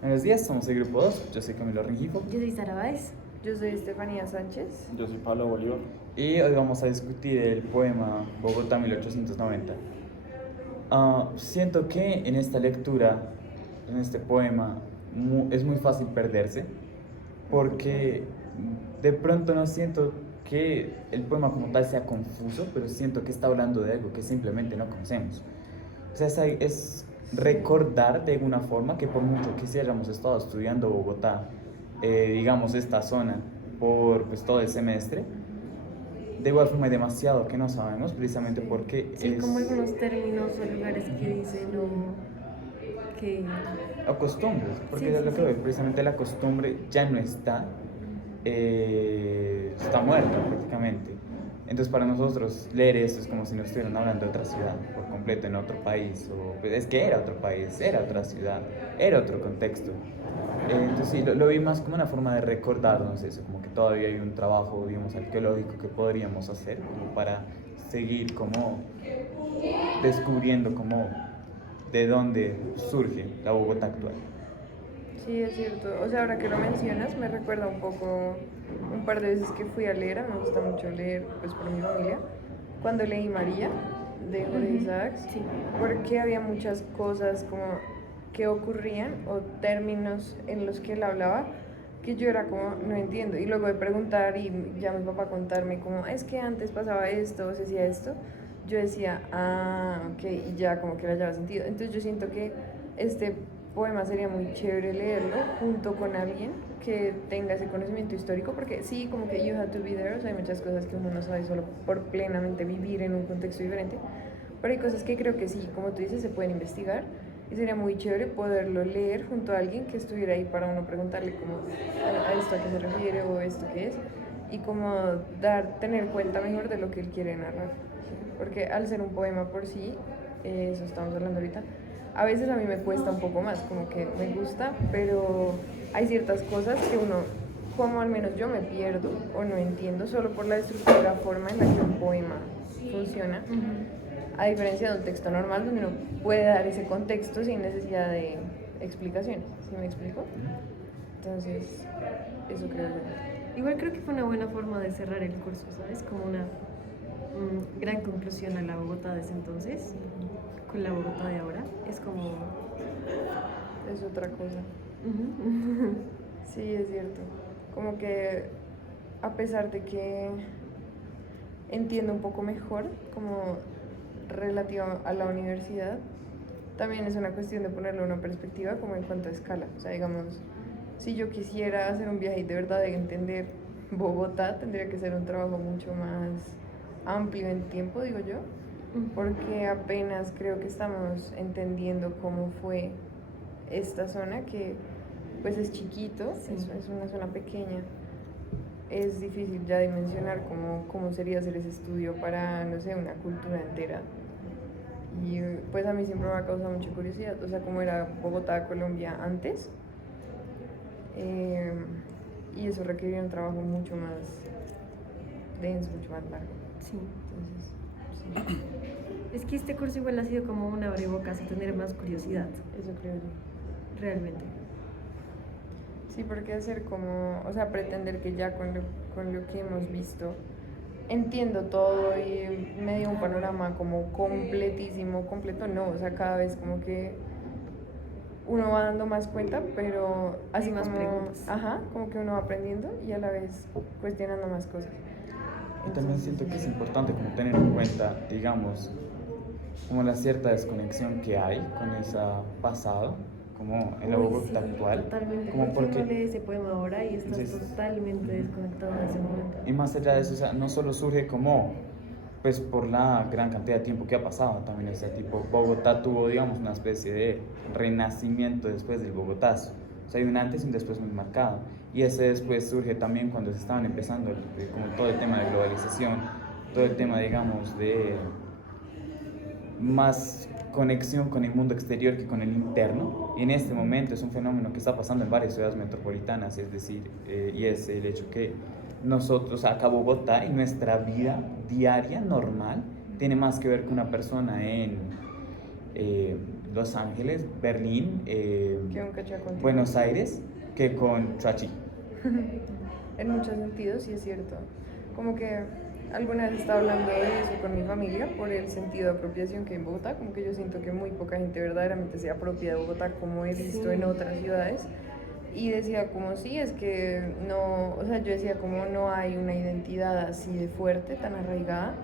Buenos días, somos el grupo 2. Yo soy Camilo Rengifo Yo soy Sara Báez. Yo soy Estefanía Sánchez. Yo soy Pablo Bolívar. y hoy vamos a discutir el poema Bogotá 1890. Siento que en esta lectura, en este poema, es muy fácil perderse porque de pronto no siento que el poema como tal sea confuso, pero siento que está hablando de algo que simplemente no conocemos. O sea, es recordar de alguna forma que por mucho que quisiéramos estado estudiando Bogotá, digamos esta zona, por pues, todo el semestre, de igual forma hay demasiado que no sabemos, precisamente porque Sí, como algunos términos o lugares que dicen o que... o costumbres, porque Sí, lo sí, que sí. precisamente la costumbre ya no está, está muerta prácticamente. Entonces para nosotros leer esto es como si nos estuvieran hablando de otra ciudad por completo, en otro país, o pues, es que era otro país, era otra ciudad, era otro contexto. Entonces sí, lo vi más como una forma de recordarnos eso, como que todavía hay un trabajo, digamos, arqueológico que podríamos hacer como para seguir como descubriendo como de dónde surge la Bogotá actual. Sí, es cierto. O sea, ahora que lo mencionas, me recuerda un poco un par de veces que fui a leer. Me gusta mucho leer, pues por mi familia. Cuando leí María de Jorge Isaacs, Sí. porque había muchas cosas como que ocurrían o términos en los que él hablaba que yo era como no entiendo, y luego de preguntar y ya mi papá contarme como es que antes pasaba esto o se hacía esto, yo decía ok, y ya como que le hallaba sentido. Entonces yo siento que este poema sería muy chévere leerlo junto con alguien que tenga ese conocimiento histórico, porque sí, como que you have to be there, o sea, hay muchas cosas que uno no sabe solo por plenamente vivir en un contexto diferente, pero hay cosas que creo que sí, como tú dices, se pueden investigar y sería muy chévere poderlo leer junto a alguien que estuviera ahí para uno preguntarle como a esto a qué se refiere o esto qué es, y como tener cuenta mejor de lo que él quiere narrar, porque al ser un poema por sí, eso estamos hablando ahorita, a veces a mí me cuesta un poco más, como que me gusta, pero hay ciertas cosas que uno, como al menos yo me pierdo o no entiendo solo por la estructura, la forma en la que un poema funciona, a diferencia de un texto normal donde uno puede dar ese contexto sin necesidad de explicaciones. ¿Sí me explico? Entonces, eso creo yo. Igual creo que fue una buena forma de cerrar el curso, ¿sabes? Como una gran conclusión a la Bogotá de ese entonces, con la Bogotá de ahora. Es como... Es otra cosa. Sí, es cierto. Como que a pesar de que entiendo un poco mejor como relativo a la universidad, también es una cuestión de ponerlo en una perspectiva como en cuanto a escala. O sea, digamos, si yo quisiera hacer un viaje y de verdad de entender Bogotá, tendría que ser un trabajo mucho más amplio en tiempo, digo yo, porque apenas creo que estamos entendiendo cómo fue esta zona, que pues es chiquito, Sí. es una zona pequeña. Es difícil ya dimensionar cómo sería hacer ese estudio para, no sé, una cultura entera. Y pues a mí siempre me ha causado mucha curiosidad, o sea, cómo era Bogotá, Colombia antes. Eh, y eso requería un trabajo mucho más denso, mucho más largo. Sí. Entonces, sí, Es que este curso igual ha sido como un abrebocas a tener más curiosidad, eso creo yo. realmente. Sí, porque hacer como, o sea, pretender que ya con lo que hemos visto entiendo todo y me dio un panorama como completísimo, completo, no, o sea, cada vez como que uno va dando más cuenta, pero así Más como, preguntas. ajá, como que uno va aprendiendo y a la vez cuestionando más cosas. Y también siento que es importante como tener en cuenta, digamos, como la cierta desconexión que hay con ese pasado, como en la Uy, Bogotá sí, actual, totalmente. como Porque uno porque lee ese poema ahora y estás entonces, totalmente desconectado de ese momento. y más allá de eso, o sea, no solo surge como, pues por la gran cantidad de tiempo que ha pasado también, o sea, tipo, Bogotá tuvo, digamos, una especie de renacimiento después del Bogotazo, o sea, hay un antes y un después muy marcado, y ese después surge también cuando se estaban empezando, como todo el tema de globalización, todo el tema, digamos, de más conexión con el mundo exterior que con el interno. Y en este momento es un fenómeno que está pasando en varias ciudades metropolitanas, es decir, y es el hecho que nosotros, acá Bogotá, y nuestra vida diaria normal, tiene más que ver con una persona en Los Ángeles, Berlín, Que un cachaco. Buenos Aires que con Trachi. En muchos sentidos, sí es cierto. Como que alguna vez estaba hablando de eso con mi familia por el sentido de apropiación que hay en Bogotá. Como que yo siento que muy poca gente verdaderamente se apropia de Bogotá como he visto Sí. en otras ciudades. Y decía como sí, es que no, o sea, yo decía como no hay una identidad así de fuerte, tan arraigada.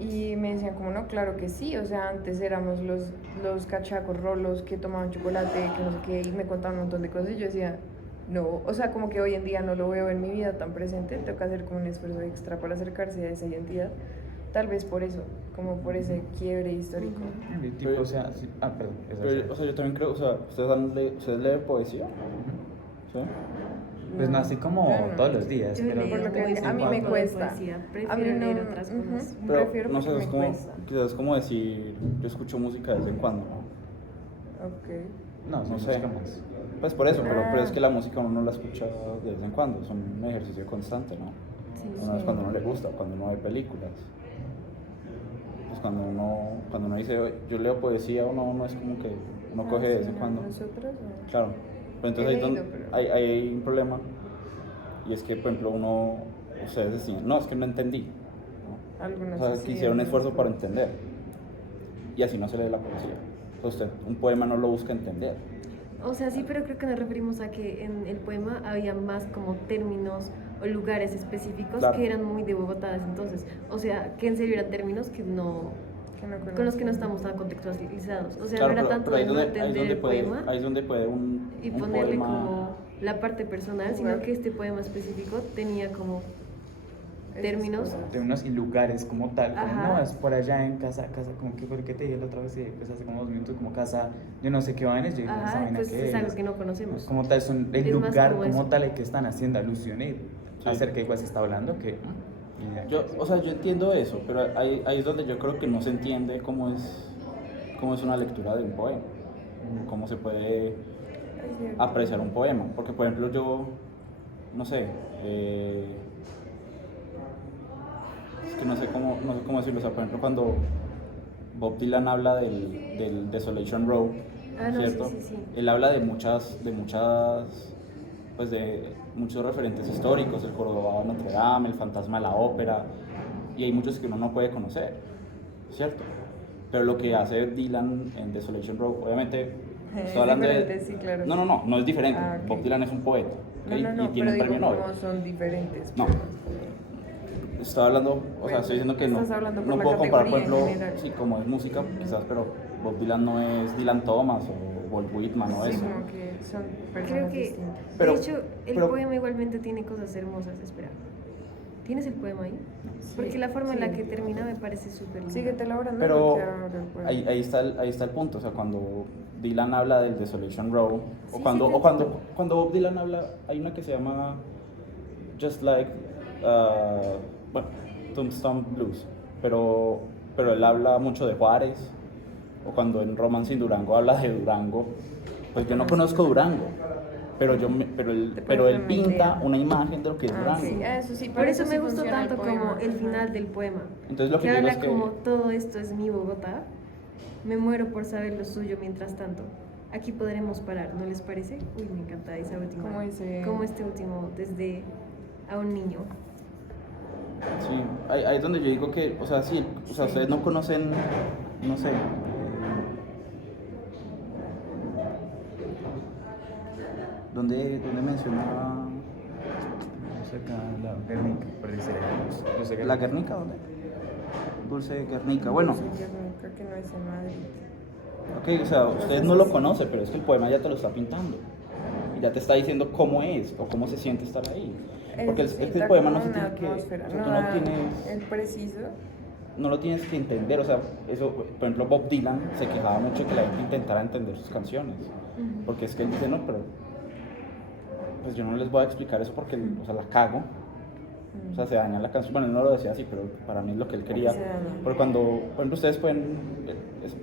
Y me decían como no, claro que sí, o sea, antes éramos los cachacos rolos que tomaban chocolate, que no sé qué, y me contaban un montón de cosas y yo decía, no, o sea, como que hoy en día no lo veo en mi vida tan presente, tengo que hacer como un esfuerzo extra para acercarse a esa identidad, tal vez por eso, como por ese quiebre histórico. Y tipo, o sea, sí- perdón. eso Pero, es- o sea, yo también creo, o sea, ¿ustedes leen poesía? ¿Sí? Pues no así como yo no. todos los días, Yo he pero leído por lo que muy a mí me poco de cuesta. poesía, A mí prefiero no, leer otras ujú, cosas. Pero prefiero no sé, porque es me como, cuesta. quizás es como decir, yo escucho música de vez en cuando, ¿no? Ok. no, No no sé. sé más. Pues por eso, pero es Ah. que la música uno no la escucha de vez en cuando, es un ejercicio constante, ¿no? Sí. Una vez Sí. cuando uno le gusta, cuando uno ve películas. Pues cuando uno dice, "Oye, yo leo poesía", uno es como que uno Ah, coge de sí, vez en no, cuando. Nosotros no. Claro, pero entonces He ahí, leído, donde, pero- hay un problema, y es que, por ejemplo, ustedes decían, no, es que no entendí. ¿no? Algunos O sea, sí, que hicieron un algunos esfuerzo no. para entender, y así no se lee la poesía. O sea, usted un poema no lo busca entender. O sea, sí, pero creo que nos referimos a que en el poema había más como términos o lugares específicos Claro. que eran muy de Bogotá desde entonces. O sea, que en serio eran términos que no, Que no con los que no conozco. estamos tan contextualizados. O sea, Claro, no era pero tanto ahí de es no donde, entender el poema ahí es donde puede y un ponerle poema... como la parte personal, sino Jugar. que este poema específico tenía como Esas términos. cosas. De unos y lugares como tal, como Ajá. no, es por allá en casa, como que fue lo que te dije la otra vez, pues hace como 2 minutos, como casa, yo no sé qué vaina, yo digo, esa Ajá, vaina pues qué es algo que no conocemos. Como tal, son el Es más lugar como como eso. tal el que están haciendo alusión y Sí. acerca de cuál se está hablando, que... ni idea Yo, qué es. o sea, yo entiendo eso, pero ahí es donde yo creo que no se entiende cómo es una lectura de un poema, cómo se puede Es cierto. apreciar un poema. Porque, por ejemplo, yo, no sé, es que no sé cómo decirlo. O sea, por ejemplo, cuando Bob Dylan habla del Desolation Row, Ah, no, ¿cierto? sí, sí, sí. Él habla de pues de muchos referentes históricos, el Jorobado de Notre Dame, el fantasma de la ópera, y hay muchos que uno no puede conocer, ¿cierto? Pero lo que hace Dylan en Desolation Row, obviamente, Es estoy hablando diferente, sí, claro. No es diferente. Ah, ok. Bob Dylan es un poeta, ¿ok? No, y tiene pero un digo premio Nobel. cómo son diferentes. No. Estaba hablando, o sea, Pues, estoy diciendo que no, estás hablando por no la puedo comparar, por categoría en ejemplo, general. sí, como es música, quizás, pero Bob Dylan no es Dylan Thomas o Walt Whitman o Sí, eso. como que son Creo personas que, distintas. Pero- de hecho, el pero- poema igualmente tiene cosas hermosas. Espera, ¿tienes el poema ahí? Porque Sí, la forma en la sí. que termina me parece súper linda. Síguete elaborando Pero porque ahora el poema. ahí está el punto, o sea, cuando Dylan habla del Desolation Row, Sí, o cuando, sí, o cuando Bob Dylan habla, hay una que se llama Just Like, bueno, Tombstone Blues, pero él habla mucho de Juárez, o cuando en Romance in Durango habla de Durango, pues yo no conozco Durango, pero él una pinta idea. una imagen de lo que es Ah, Durango. sí, eso sí, Por eso me sí gustó funciona tanto el poema. como el Ajá. final del poema. Entonces lo que que digo habla es que... como todo esto es mi Bogotá. Me muero por saber lo suyo mientras tanto. Aquí podremos parar, ¿no les parece? Uy, me encanta esa última. Como ese- Como este último, desde a un niño. Sí, ahí es donde yo digo que, o sea, sí, o sea, Sí. ustedes no conocen, no sé, ¿dónde mencionaba Cerca de la Guernica, por decir algo. No sé qué- la Guernica? ¿Dónde? Dulce Guernica, bueno, Sí, creo que no es en Madrid. ok, o sea, ustedes no lo conocen, pero es que el poema ya te lo está pintando. Y ya te está diciendo cómo es o cómo se siente estar ahí. Porque Sí, es que el da poema no como se una tiene que, atmósfera, o sea, tú no no da tienes, el preciso. no lo tienes que entender, o sea, eso, por ejemplo, Bob Dylan se quejaba mucho de que la gente intentara entender sus canciones, porque es que él dice, no, pero pues yo no les voy a explicar eso porque, o sea, la cago, o sea, se daña la canción, bueno, él no lo decía así, pero para mí es lo que él quería, Se daña. porque cuando, por ejemplo, ustedes pueden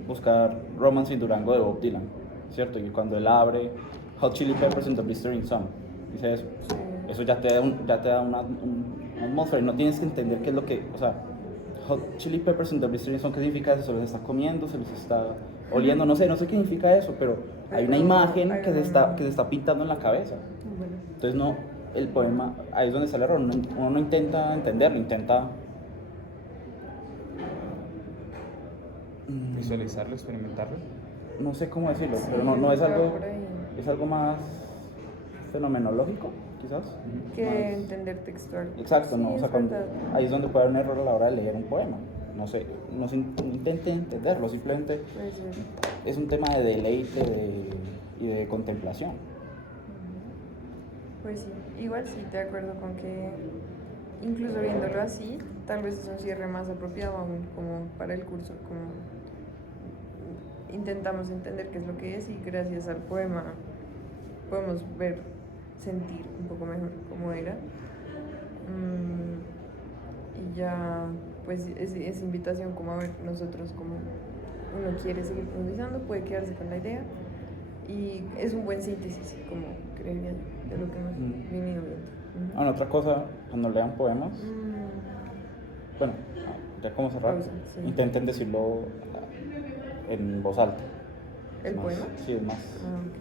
buscar Romance in Durango de Bob Dylan, ¿cierto? Y cuando él abre Hot Chili Peppers and the Blistering Sun, dice eso. Sí. Eso ya te da una atmósfera y no tienes que entender qué es lo que, o sea, Hot Chili Peppers and the Blistering Sun, ¿qué significa eso? Se los está comiendo, se los está oliendo, no sé qué significa eso, pero hay una Pero imagen hay que se una- está, que se está pintando en la cabeza. Bueno, Entonces no, el poema, ahí es donde está el error, uno no intenta entenderlo, intenta... Visualizarlo, experimentarlo. No sé cómo decirlo, Sí, pero no es va algo, por ahí. es algo más fenomenológico, quizás. Que Más- entender textual. Exacto, Sí, ¿no? O sea, es cuando, verdad. ahí es donde puede haber un error a la hora de leer un poema. No sé, no intente entenderlo, simplemente Puede ser. es un tema de deleite y de contemplación. Pues sí, igual sí, de acuerdo con que incluso viéndolo así, tal vez es un cierre más apropiado aún como para el curso, como intentamos entender qué es lo que es y gracias al poema podemos ver, sentir un poco mejor cómo era. Y ya, pues es invitación como a ver nosotros como uno quiere seguir profundizando, puede quedarse con la idea y es un buen síntesis, como creería yo, de lo que hemos venido viendo. Ujú. Bueno, otra cosa, cuando lean poemas, Mm, bueno, ya como cerrar, Pausa, sí. intenten decirlo en voz alta. ¿El Es más- poema? Sí, es más, Ah, ok.